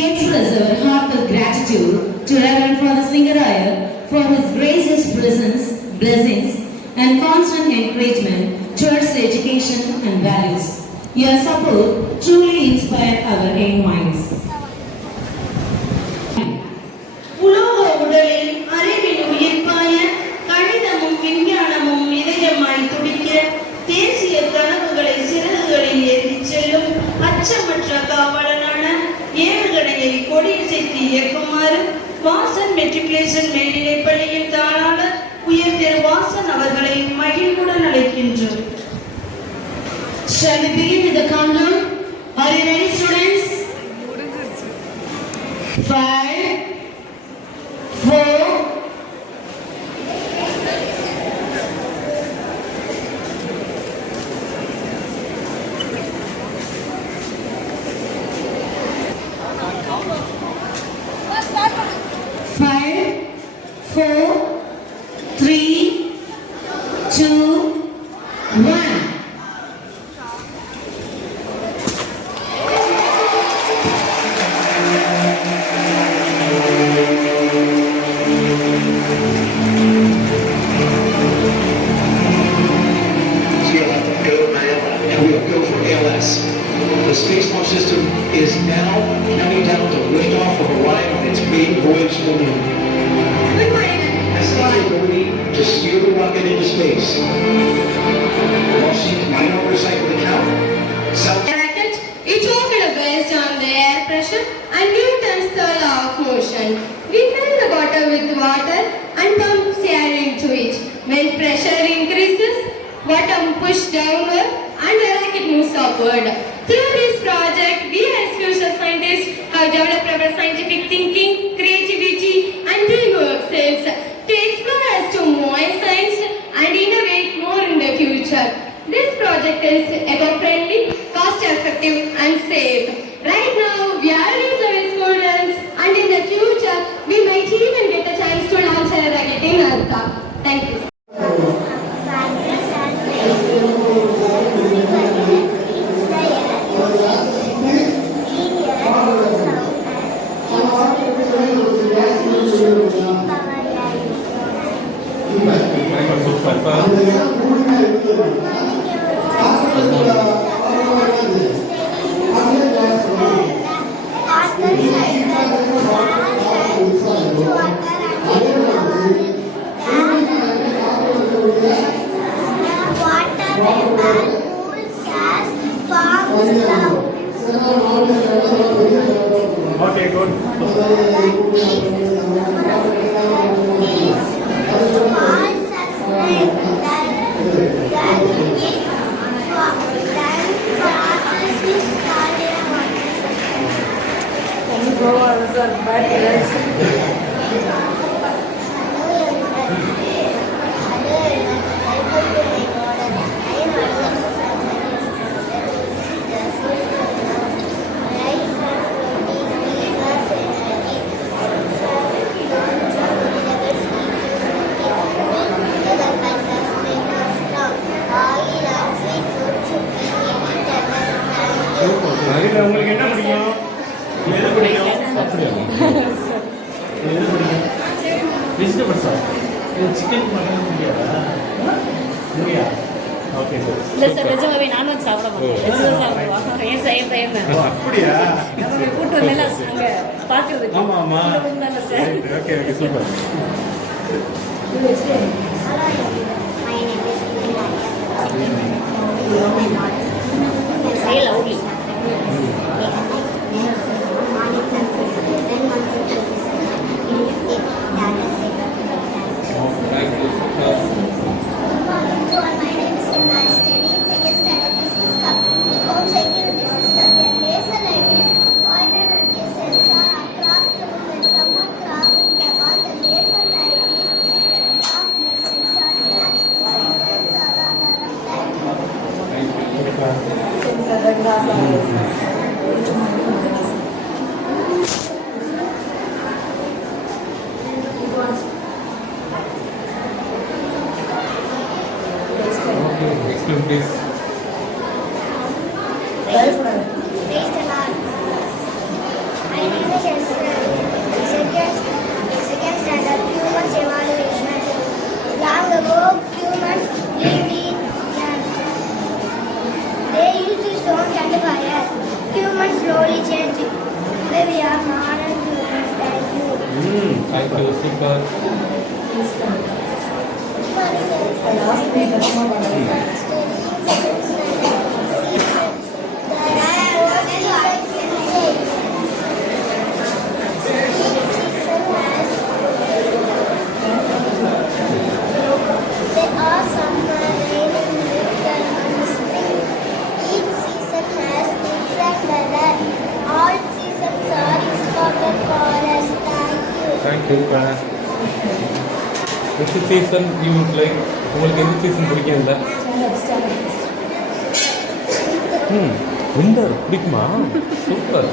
express our heartfelt gratitude to Reverend Father Singaraya for his gracious blessings and constant encouragement towards education and values. Your support truly inspired our young minds. உலோக உடலில் அறிவின் உயிர்ப்பாய கணிதமும் விஞ்ஞானமும் இதயமாய் துடிக்க தேசிய கனவுகளை சிறகுகளில் ஏற்றிச் செல்லும் அச்சமற்ற காவலனான ஏவுகணையை கொடியசைத்து இயக்குமாறு வாசன் மெட்ரிகுலேஷன் மேல்நிலைப் பள்ளியின் தாளாளர் உயர் திரு வாசன் அவர்களை மகிழ்வுடன் அழைக்கின்றோம். Shall we begin with the countdown? Are you ready, students? 5, 4, 5, 4, 3, 2, 1. The space launch system is now counting down to liftoff of Orion and its main voyage to the moon. Has the ability to steer the rocket into space. Launching minor oversight with the count. It worked based on the air pressure and Newton's third law of motion. We fill the bottle with water and pump air into it. When pressure increases, bottom push downward and the rocket moves upward. Through this project, we as future scientists have developed our scientific thinking, creativity and teamwork skills to explore us to more science and innovate more in the future. This project is eco-friendly, cost-effective and safe. Right now, we are research students and in the future, we might even get a chance to launch a rocket in NASA. Thank you. Okay, good. உங்களுக்கு என்ன பிடிக்கும்? எது பிடிக்கும்? எது பிடிக்கும்? வெஜிடபிள்ஸா? இது chicken mutton முடியாதா? முடியாது. Okay sir. இல்ல சார் நிஜமாவே நான்வெஜ் சாப்பிட மாட்டோம். வெஜ் தான் சாப்பிடுவோம். ஏன் செய்ய பையன் அப்படியா? நம்ம கூட்டு வரல அங்க பாக்குறதுக்கு. ஆமா ஆமா. Sir. Okay okay super. Say loudly. Explain please. Praise the Lord. My name is thank you. Next season you like, உங்களுக்கு எந்த சீசன் பிடிக்கும்? இல்லை விண்டர் பிடிக்குமா? சூப்பர்.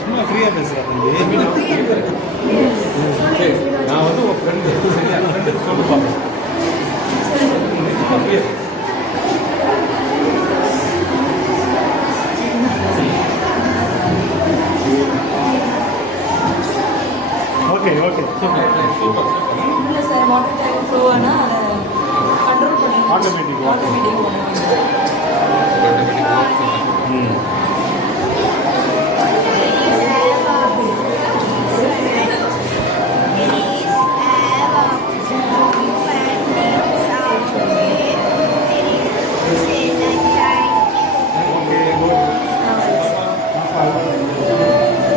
சும்மா ஃப்ரீயாக பேசுகிறேன். சரி, நான் வந்து உன் ஃப்ரெண்டு சொல்லு பார்ப்பேன். Okay okay super super. இல்லை சார், வாட்டர் டேங்க் ஃப்ளோ ஆனால் அதை கண்ட்ரோல் பண்ணி automatic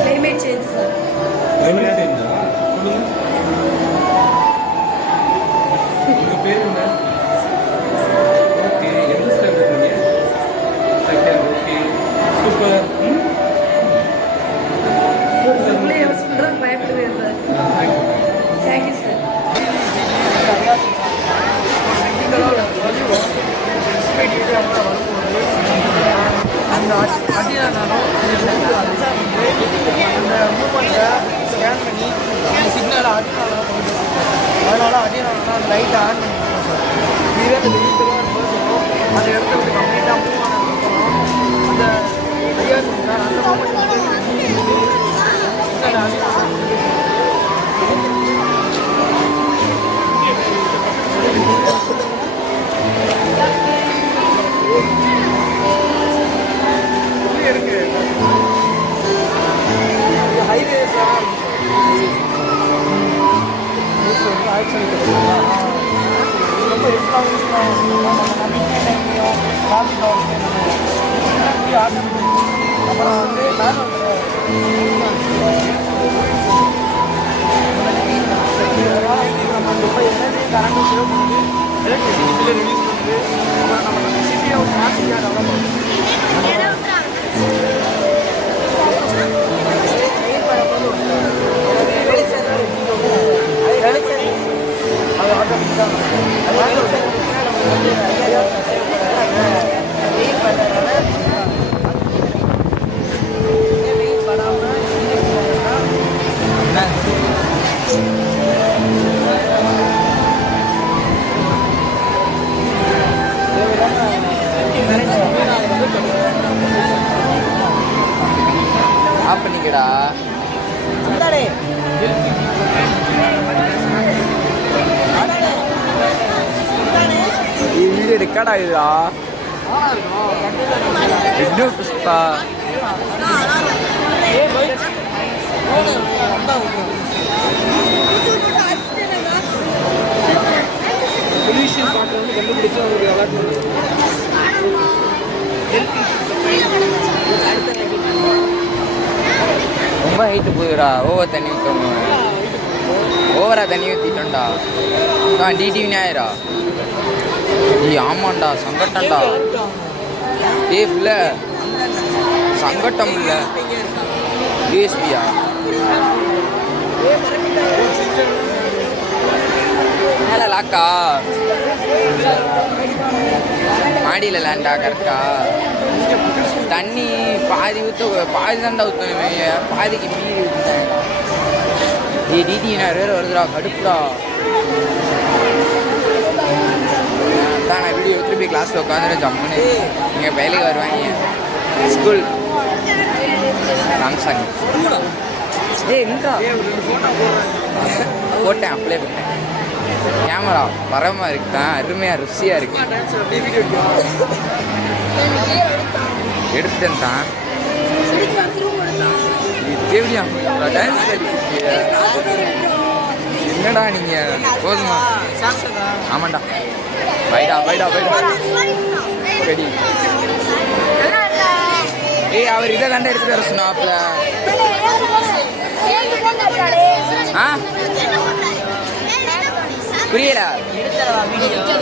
climate change sir. Climate change உங்க பேர் என்ன? ஓகே, எந்த ஸ்டாண்டர்ட் நீங்க? செகண்ட். Okay, super. சொல்லுங்க சொல்றேன், பயப்படுவேன் சார். Thank you sir. அந்த அடியானாலும் அந்த மூமெண்ட்டை ஸ்கேன் பண்ணி அந்த சிக்னலை அடியானாலும் கொண்டு அதனால அடியானாலும் லைட்டை ஆன் பண்ணி சார். இதுவே அந்த வெளியில் சொல்லுவோம் அந்த இடத்த விட்டு கம்ப்ளீட்டாக மூவ் ஆனதுக்கப்புறம் அப்புறம் வந்து ரொம்ப எனர்ஜி கரண்ட் சேவ் பண்ணுது, எலக்ட்ரிசிட்டி பில்லை ரிலீஸ் பண்ணுது, அப்புறம் நம்ம சிட்டியை ஒரு மாசிக்காக டெவலப் பண்ணுது. ஆஃப் பண்ணிக்கடா. வீடியோ ரெக்கார்ட் ஆகுதா? இன்னும் புஷ்பா பொல்யூஷன் பாட்டு வந்து கண்டுபிடிச்சு அவங்களுக்கு அலாட் பண்ணுது. ரொம்ப ஹைட்டு போகுதுடா. ஓவர் தண்ணி ஊற்றோம், ஓவரா தண்ணி ஊற்றிட்டோம்டா. டிடிவினே ஆயிரா. ஆமாண்டா, சங்கட்டம்டா. இல்ல சங்கட்டம் இல்லை, யூஎஸ்பியா? மேலே லாக்கா, மாடியில் லேண்டா? கரெக்டா. தண்ணி பாதி பாதி தான்டா ஊற்றணுமே, பாதிக்கு மீறி ஊற்றிட்டேன். டிடி நான் வேறு வருதுடா, கடுப்புடா. நான் வீடியோ எடுத்துட்டு போய் கிளாஸில் உட்காந்துட்டு ஜம்முன்னு நீங்கள் வேலைக்கு வருவாங்க. ஸ்கூல் சாம்சங் எங்கடா போட்டேன், அப்ளை பண்ணேன். கேமரா வரமாக இருக்குதான், அருமையாக ருசியாக இருக்கு. எடுத்தேன் தான். எப்படியா டான்ஸ் என்னடா நீங்கள் போதுமா? ஆமாண்டா, பைடா பைடா பைடா ரெடி. ஏய், அவர் இதை கண்ட எடுத்துட்டு வர சொன்னாப்ல. புரியல?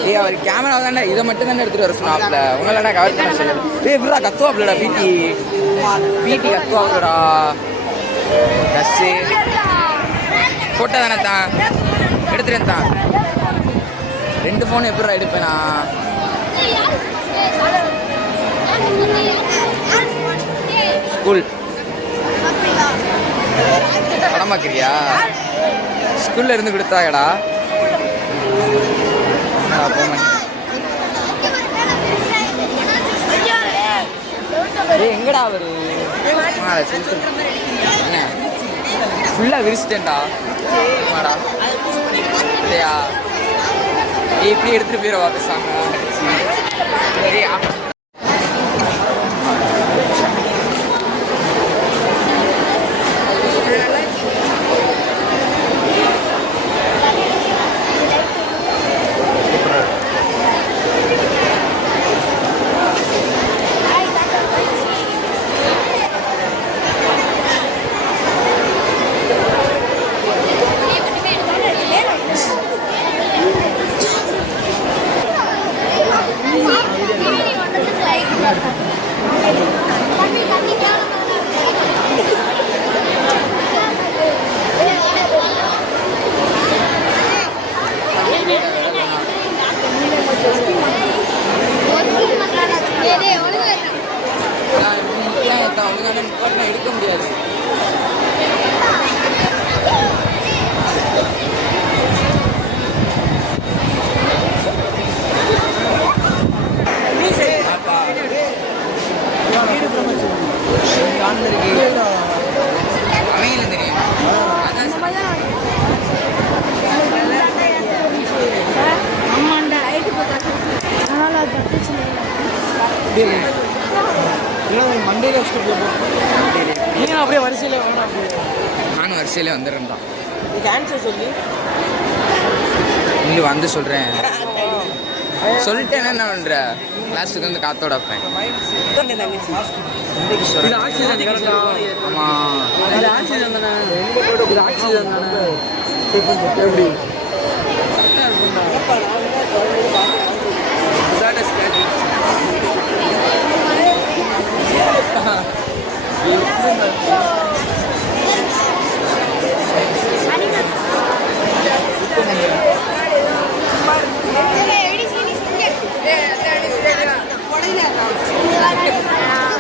ஏய், அவர் கேமரா தானே, இதை மட்டும் தானே எடுத்துட்டு வர சொன்னாப்ல. உங்களடா கவர் பண்ண சொல்லு. ஏய், இப்படா கத்துவாப்லடா பிடி கத்துவாப்லடா. ட்ரெஸ்ஸு ஃபோட்டோ தானே தான் எடுத்துட்டேன் தான். 2 ஃபோன் எப்படா எடுப்பேனா? ஸ்கூல் படம் பார்க்குறியா? ஸ்கூல்ல இருந்து கொடுத்தாங்கடா. எங்கடா அவரு? ஃபுல்லாக விரிச்சிட்டேன்டா. ஆமாடா, இல்லையா? இப்படி எடுத்துட்டு போயிடுவா பேசாம. சரியா? எடுக்க முடியாது. அவங்களும் தெரியும். மண்டேல நீங்கள் அப்படியே வரிசையில் வேணும். அப்படியே நானும் வரிசையிலே வந்துடுறேன்டா. ஆன்சர் சொல்லி இங்கே வந்து சொல்கிறேன். சொல்லிட்டேன், என்ன பண்ணுற? கிளாஸுக்கு வந்து காத்தோட வைப்பேன். இது ஆக்சிஜன் கரெக்டா? ஆமாம், இது ஆக்சிஜன் தானே? இது ஆக்சிஜன் தானே? எப்படி கரெக்டாக இருக்கும்டா.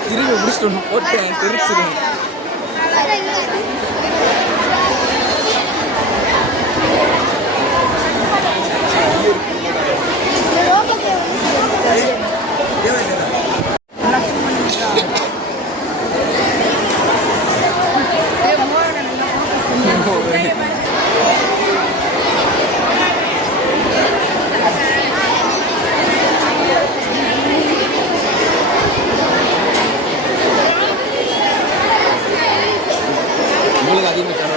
திரும்பி முடிச்சுட்டு ஒன்று போட்டேன், தெரிச்சிருவேன். உங்களுக்கு அதிகமாக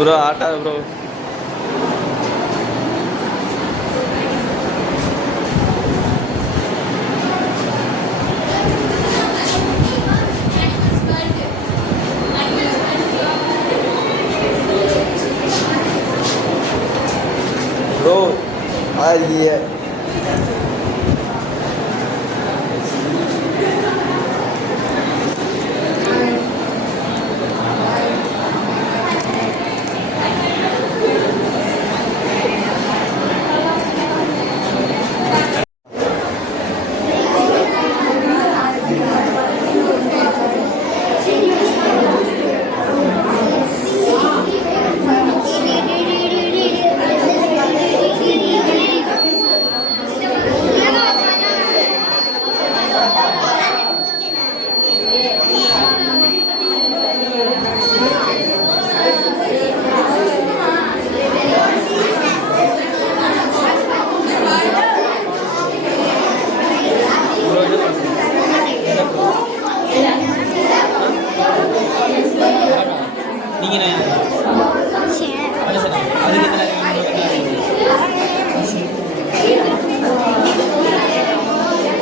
ப்ரோ ஆட்டா ப்ரோ. ப்ரோ ஆதியே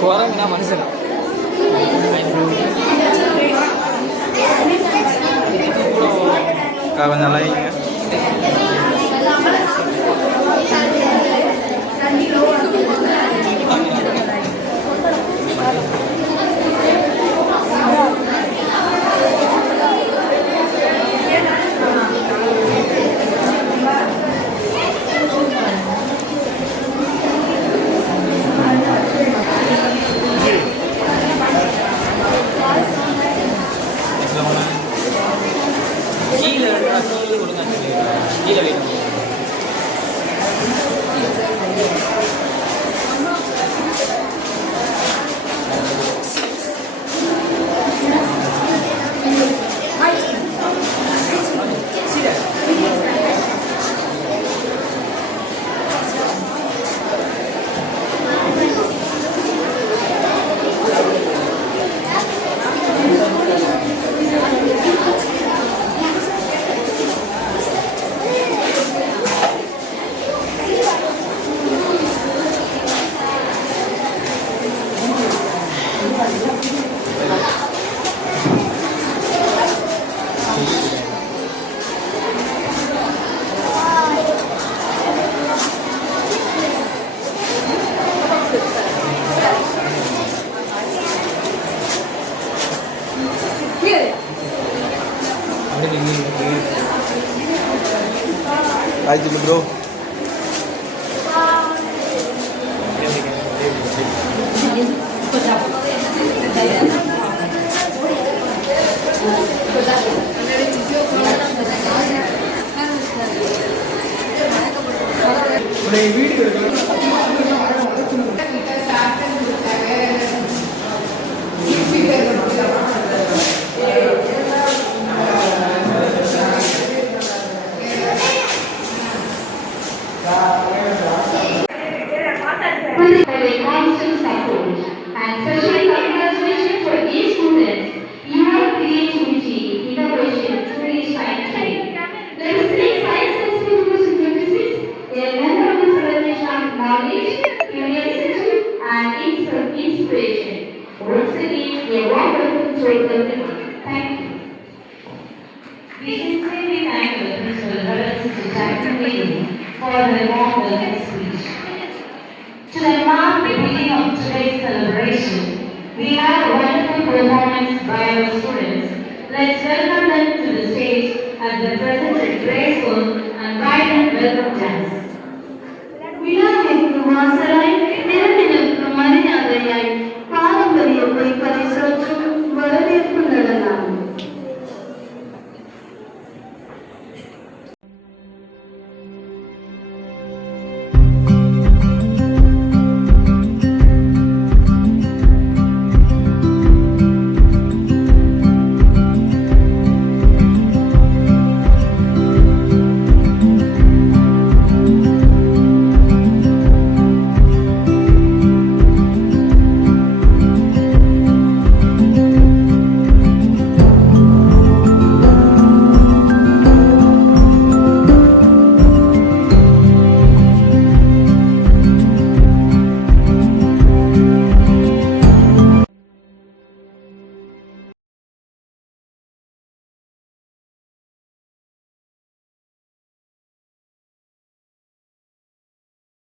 குரங்குனா மனுஷன் கொஞ்சம் நல்லா கீழே வைக்கணும். ஆயிடுச்சு bro. For their constant support and special congratulations for these students. Your creativity, innovation truly shine today. Let us thank Science Festival 2026, a memorable celebration of knowledge, curiosity, and inspiration. Once again, a warm welcome to everyone. Thank you. We sincerely thank the Principal Reverend Sister Jacqueline Bailey for her warm welcome speech. To mark the beginning of today's celebration, we have a wonderful performance by our students. Let's welcome them to the stage as they present a graceful and vibrant welcome.